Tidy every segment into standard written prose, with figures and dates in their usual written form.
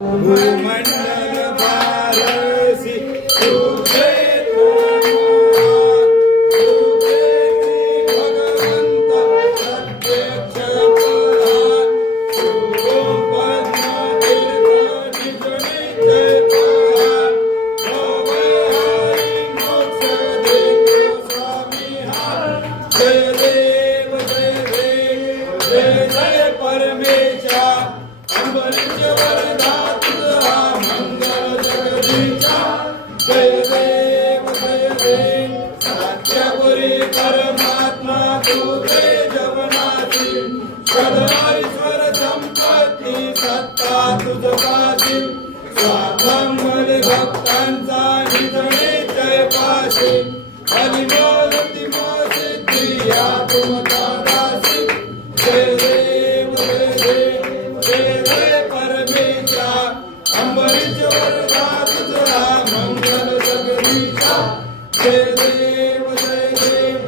भूमंडल भारसी तुझे भगवंत प्रत्यक्ष परमात्मा तुझे जवनाची ईश्वर संपत्ती सत्ता तुझपाशी स्वातंत्र्य भक्तांचा निधने पाशी अनिमोलती सिद्धी या तुमचा दासी जय देव जय देव जय जय परमेशा अंबरीश वरदा तुझा मंगल जगदीशा जय देव जय देव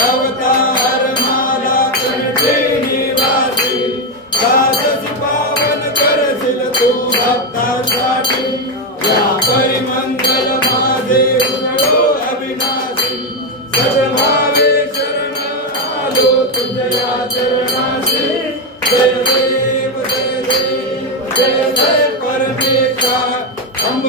अवतार माला कंठे निवासी दासी पावन करशील तू भक्तासाठी या परिमंगल माझे उजळो अविनाशी सद्भावे शरण आलो तुझ्या चरणाशी जय देव जय देव जय जय परमेशा अंब